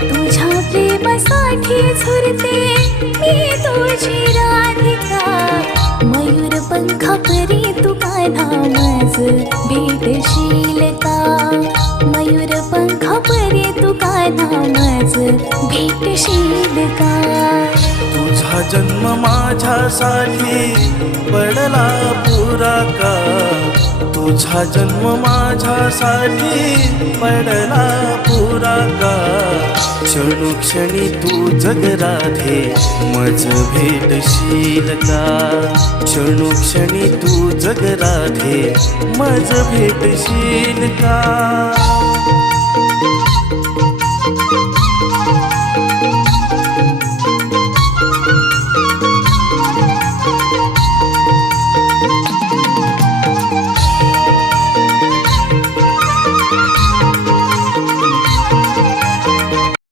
तुझ्या प्रेमासाठी झुरते मी तुझी राधिका. मयूर पंख परी तू कान्हा मज भेटशील का मयूर पंखा परी तू कान्हा मज भेटशील का तुझा जन्म माझ्यासाठी पडला पुरा का तुझा जन्म माझ्यासाठी पडला पुरा का क्षणोक्षणी तू जगराधे मज भेटशील का? क्षणोक्षणी तू जगराधे मज भेटशील का?